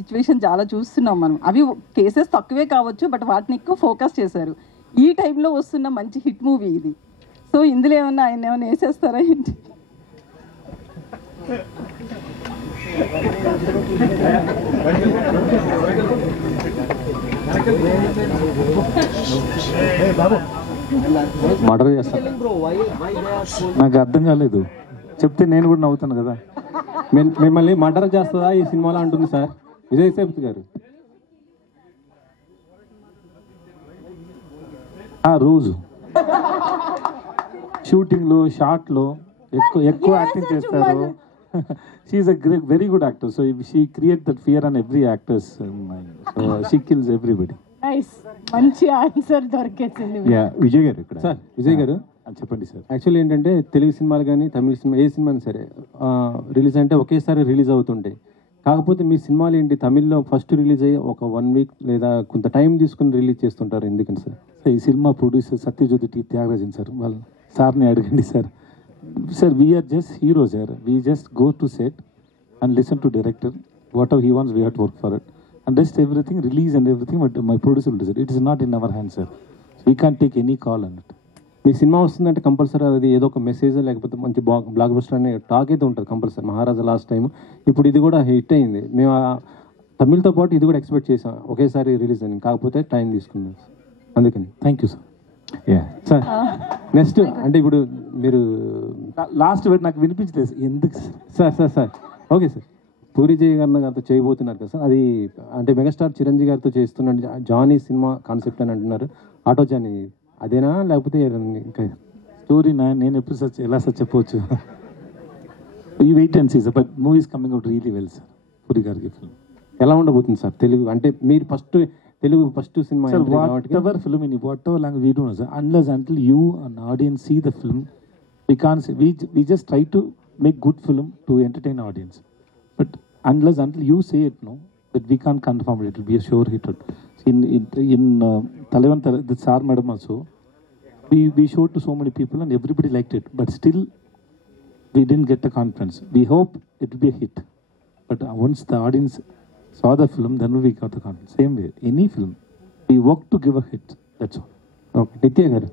Situation చాలా చూస్తున్నాం మనం. అవి కేసెస్ తక్కువే కావచ్చు, బట్ వాటిని ఎక్కువ ఫోకస్ చేశారు. ఈ టైంలో వస్తున్న మంచి హిట్ మూవీ ఇది. సో ఇందులో ఏమన్నా ఆయన ఏమైనా వేసేస్తారా ఏంటి? మర్డర్ చేస్తాను, నాకు అర్థం కాలేదు. చెప్తే నేను కూడా నవ్వుతాను కదా. మిమ్మల్ని మర్డర్ చేస్తుందా ఈ సినిమాలో అంటుంది సార్ విజయ్ సేతుపతి గారు. రోజు షూటింగ్లో షార్ట్లో ఎక్కువ యాక్టింగ్ చేస్తారు. She's a great very good actor. So she create that fear on every actors mind. So she kills everybody. మంచి ఆన్సర్ దొరికేసింది. విజయ్ గారు ఇక్కడ. సార్ విజయ్ గారు చెప్పండి సార్. యాక్చువల్లీ ఏంటంటే తెలుగు సినిమాలు కానీ తమిళ సినిమా ఏ సినిమా సరే రిలీజ్ అంటే ఒకేసారి రిలీజ్ అవుతుంటాయి. కాకపోతే మీ సినిమాలు ఏంటి తమిళ్లో ఫస్ట్ రిలీజ్ అయ్యి ఒక 1 వీక్ లేదా కొంత టైం తీసుకుని రిలీజ్ చేస్తుంటారు, ఎందుకని సార్? ఈ సినిమా producer Sathya Jyothi T Thyagarajan sir, వాళ్ళ సార్ని అడగండి sir. Sir we're just hero sir. We just go to set and listen to director. Whatever he wants we have to work for it. And rest everything, release and everything, but my producer will decide. It is not in our hands, sir. We can't take any call on it. Me cinema వస్తుందంటే compulsory అది ఏదో ఒక message లేకపోతే మంచి block buster అనే talk అయితే ఉంటుంది compulsory. మహారాజా last time, ఇప్పుడు ఇది కూడా హిట్ అయింది. మేము తమిళ్తో పాటు ఇది కూడా ఎక్స్పెక్ట్ చేసాం ఒకేసారి రిలీజ్ అని, కాకపోతే టైం తీసుకున్నాం అందుకని. Thank you sir. Sir next అంటే ఇప్పుడు మీరు లాస్ట్ నాకు వినిపించలేదు ఎందుకు sir. Sir sir okay sir. Puri గారితో చేయబోతున్నారు కదా సార్, అది అంటే మెగాస్టార్ చిరంజీవి గారితో చేస్తున్నట్టు జానీ సినిమా కాన్సెప్ట్ అని అంటున్నారు. ఆటో జానీ అదేనా లేకపోతే ఇంకా స్టోరీ నేను ఎప్పుడు సార్ ఎలా సార్ చెప్పవచ్చు? ఈ wait and see sir. But movies coming out really well sir. Puri గారికి ఫిల్మ్ ఎలా ఉండబోతుంది సార్? తెలుగు అంటే మీరు తెలుగు ఫస్ట్ సినిమా sir. Whatever film in whatever language we don't know sir. Unless until you and audience see the film we can't say. We just try to make good film to entertain audience. But unless until you say it, no, that we can't confirm it. It will be a sure hit. In Talavan, the Sar Madam also, we showed to so many people and everybody liked it. But still, we didn't get the confidence. We hope it will be a hit. But once the audience saw the film, then we got the confidence. Same way, any film, we work to give a hit. That's all. Okay. Nitya garu.